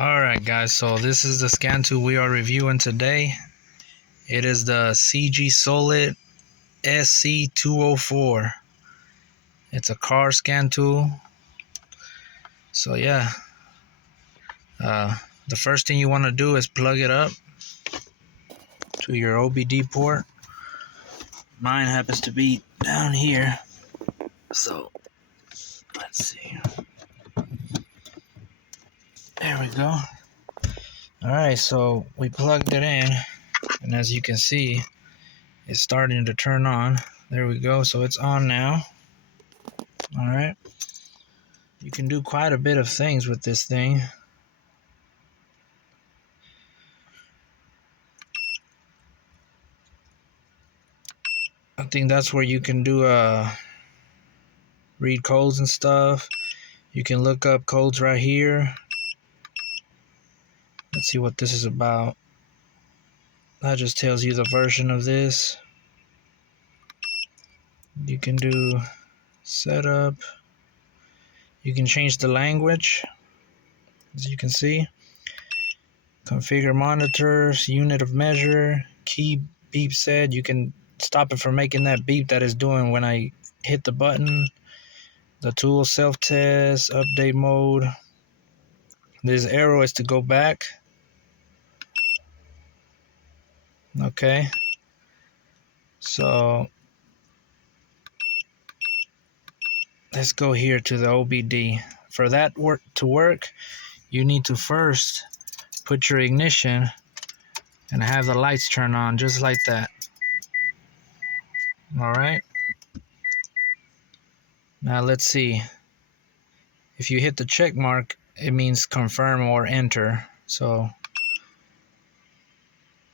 Alright guys, so this is the scan tool we are reviewing today. It is the Cgsulit SC204. It's a car scan tool. So yeah, the first thing you want to do is plug it up to your OBD port. Mine happens to be down here. So let's see. There we go. Alright, so we plugged it in, and as you can see, it's starting to turn on. There we go. So it's on now. Alright. You can do quite a bit of things with this thing. I think that's where you can do read codes and stuff. You can look up codes right here. Let's see what this is about. That just tells you the version of this. You can do setup. You can change the language, as you can see. Configure monitors, unit of measure, key beep set. You can stop it from making that beep that it's doing when I hit the button. The tool self-test, update mode. This arrow is to go back. Okay. So let's go here to the OBD. For that to work, you need to first put your ignition and have the lights turn on just like that. Alright. Now let's see. If you hit the check mark, it means confirm or enter. So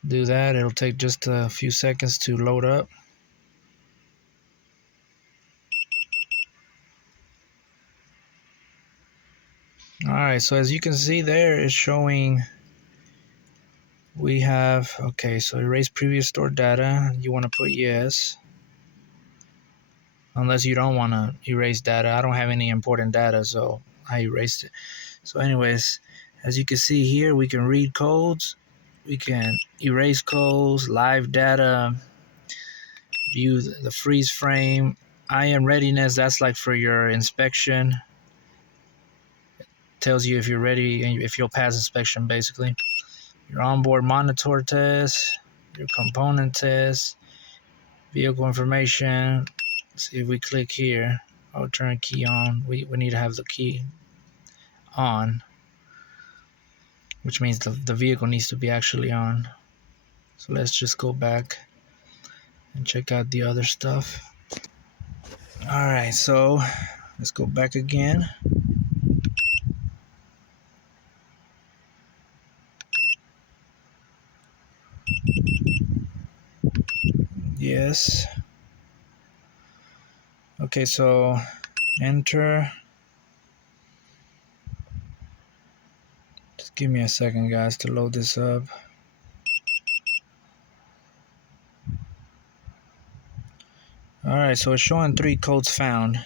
do that. It'll take just a few seconds to load up. Alright, so as you can see there, it's showing we have, okay, so erase previous stored data. You want to put yes. Unless you don't want to erase data. I don't have any important data, so I erased it. So anyways, as you can see here, we can read codes. We can erase codes, live data, view the freeze frame. IM readiness, that's like for your inspection. It tells you if you're ready and if you'll pass inspection, basically. Your onboard monitor test, your component test, vehicle information. Let's see if we click here. I'll turn key on. We need to have the key on, which means the vehicle needs to be actually on. So let's just go back and check out the other stuff. Alright, so let's go back again. Yes. Okay, so enter. Just give me a second, guys, to load this up. Alright, so it's showing 3 codes found.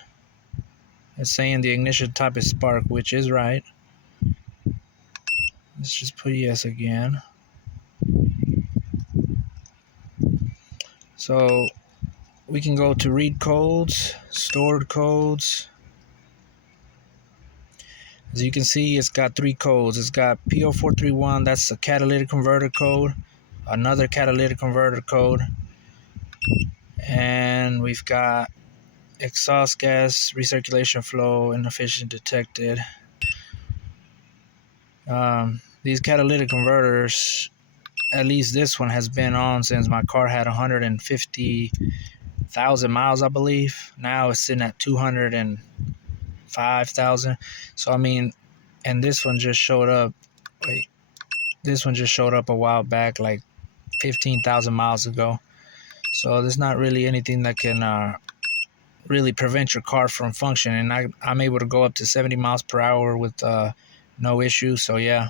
It's saying the ignition type is spark, which is right. Let's just put yes again. So we can go to read codes, stored codes. As you can see, it's got 3 codes. It's got P0431, that's a catalytic converter code, another catalytic converter code, and we've got exhaust gas recirculation flow inefficient detected. These catalytic converters, at least this one, has been on since my car had 150,000 miles, I believe. Now it's sitting at 205,000. So I mean, and this one just showed up. Wait, this one just showed up a while back, like 15,000 miles ago. So there's not really anything that can really prevent your car from functioning. I'm able to go up to 70 miles per hour with no issue. So yeah,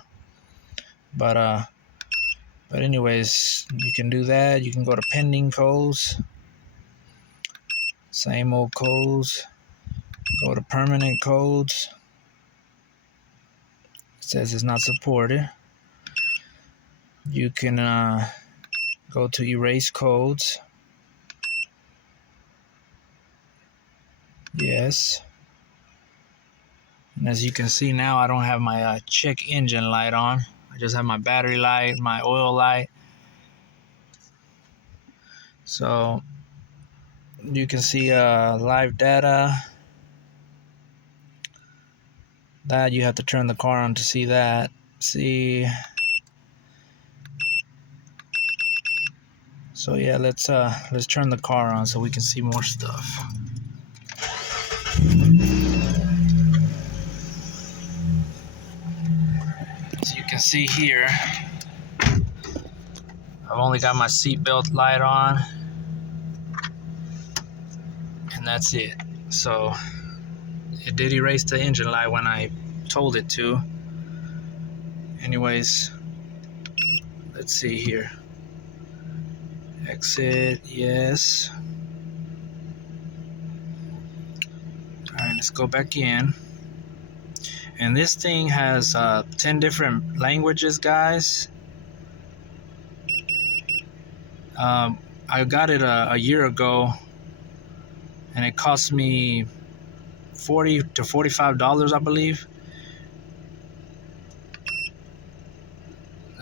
but anyways, you can do that. You can go to pending codes, same old codes. Go to permanent codes. says it's not supported. You can go to erase codes. Yes. And as you can see now, I don't have my check engine light on. I just have my battery light, my oil light. So you can see live data. That you have to turn the car on to see that. See. So yeah, let's turn the car on so we can see more stuff. As you can see here, I've only got my seatbelt light on, and that's it. So it did erase the engine light when I told it to. Anyways, let's see here. Exit, yes. Alright, let's go back in. And this thing has 10 different languages, guys. I got it a year ago, and it cost me $40 to $45, I believe.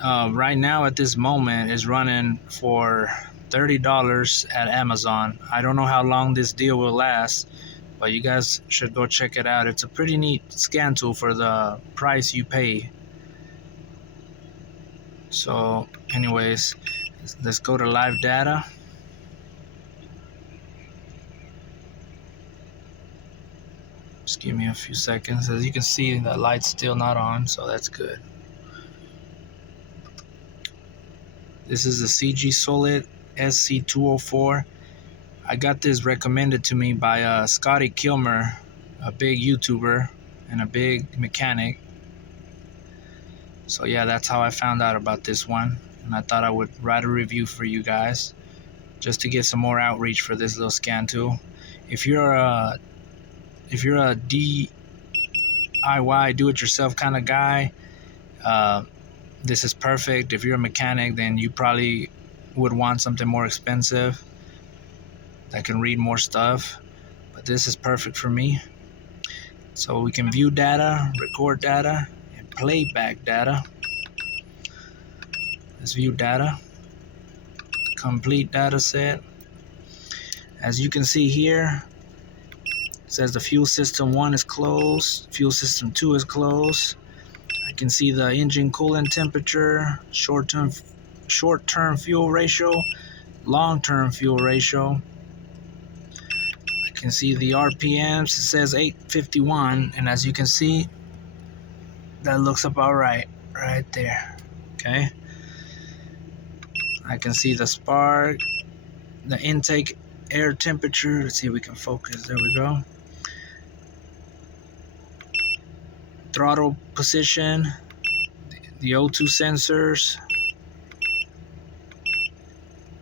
Right now, at this moment, is running for $30 at Amazon. I don't know how long this deal will last, but you guys should go check it out. It's a pretty neat scan tool for the price you pay. So, anyways, let's go to live data. Just give me a few seconds. As you can see, the light's still not on, so that's good. This is the Cgsulit SC204. I got this recommended to me by Scotty Kilmer, a big YouTuber and a big mechanic. So yeah, that's how I found out about this one, and I thought I would write a review for you guys just to get some more outreach for this little scan tool. If you're a DIY, do-it-yourself kind of guy, this is perfect. If you're a mechanic, then you probably would want something more expensive that can read more stuff, but this is perfect for me. So we can view data, record data, and playback data. Let's view data, complete data set. As you can see here, it says the fuel system 1 is closed, fuel system 2 is closed. I can see the engine coolant temperature, short-term fuel ratio, long-term fuel ratio. I can see the RPMs. It says 851, and as you can see, that looks about right there. Okay. I can see the spark, the intake air temperature. Let's see if we can focus. There we go. Throttle position, the O2 sensors.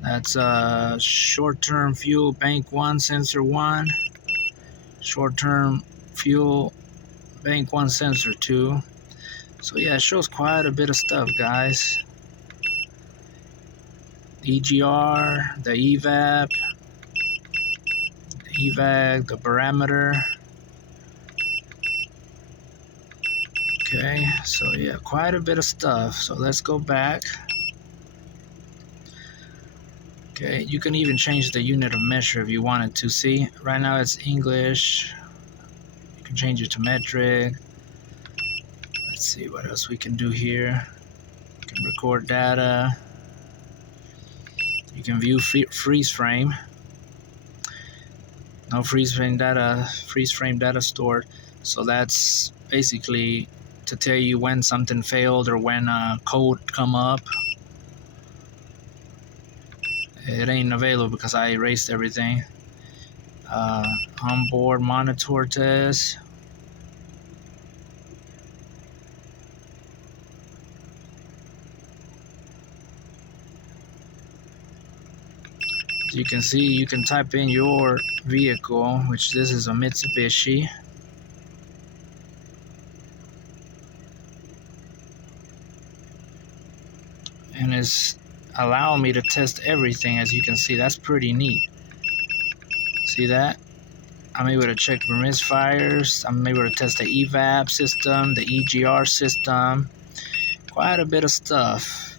That's short-term fuel bank 1 sensor 1, short-term fuel bank 1 sensor 2. So yeah, it shows quite a bit of stuff, guys. The EGR, the evap, the evac, the barometer. Okay, so yeah, quite a bit of stuff. So let's go back. Okay, you can even change the unit of measure if you wanted to. See, right now it's English. You can change it to metric. Let's see what else we can do here. You can record data. You can view freeze frame. No freeze frame data stored. So that's basically to tell you when something failed or when a code come up. It ain't available because I erased everything. Onboard monitor test. As you can see, you can type in your vehicle, which this is a Mitsubishi. and it's allowing me to test everything. As you can see, that's pretty neat. See that? I'm able to check for misfires. I'm able to test the evap system, the EGR system, quite a bit of stuff.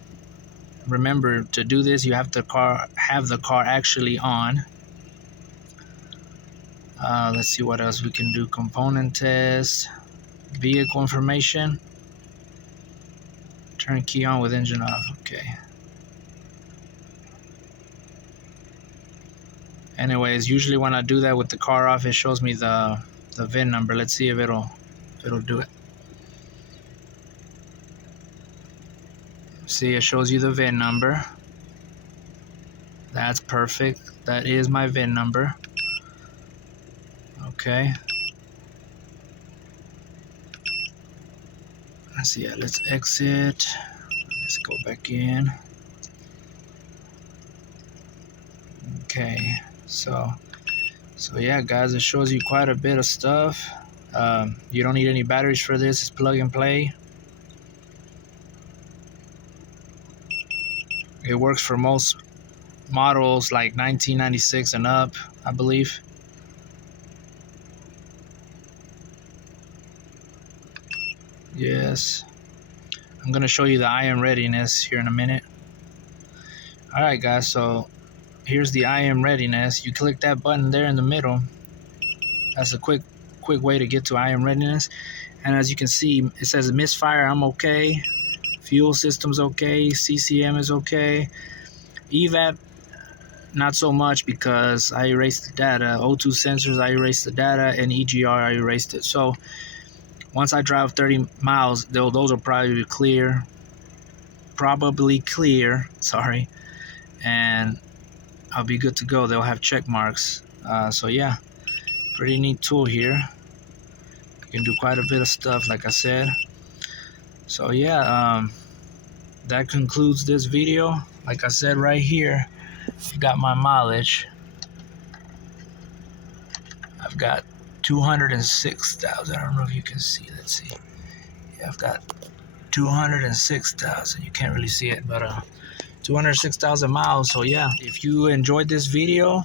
Remember, to do this, you have the car actually on. Let's see what else we can do. Component test, vehicle information. Turn key on with engine off. Okay. Anyways, usually when I do that with the car off, it shows me the VIN number. Let's see if it'll do it. See, it shows you the VIN number. That's perfect. That is my VIN number. Okay. Let's see. Let's exit. Let's go back in. Okay. So yeah, guys, it shows you quite a bit of stuff. You don't need any batteries for this. It's plug and play. It works for most models like 1996 and up, I believe. Yes. I'm going to show you the IM readiness here in a minute. Alright guys, so here's the IM readiness. You click that button there in the middle. That's a quick way to get to IM readiness. And as you can see, it says misfire, I'm okay. Fuel system's okay. CCM is okay. evap, not so much because I erased the data. O2 sensors, I erased the data, and EGR, I erased it. So once I drive 30 miles, those will probably clear, sorry, and I'll be good to go. They'll have check marks. So yeah, pretty neat tool here. You can do quite a bit of stuff, like I said. So yeah, that concludes this video. Like I said right here, I've got my mileage. I've got 206,000. I don't know if you can see. Let's see. Yeah, I've got 206,000. You can't really see it, but 206,000 miles. So yeah, if you enjoyed this video,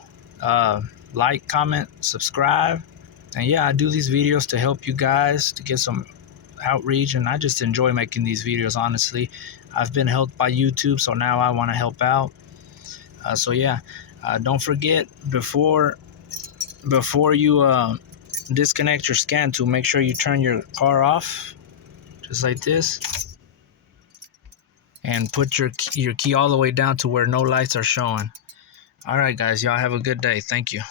like, comment, subscribe. And yeah, I do these videos to help you guys to get some outreach, and I just enjoy making these videos. Honestly, I've been helped by YouTube, so now I want to help out. So yeah, don't forget, before you disconnect your scan tool, make sure you turn your car off just like this, and put your key all the way down to where no lights are showing. All right guys, y'all have a good day. Thank you.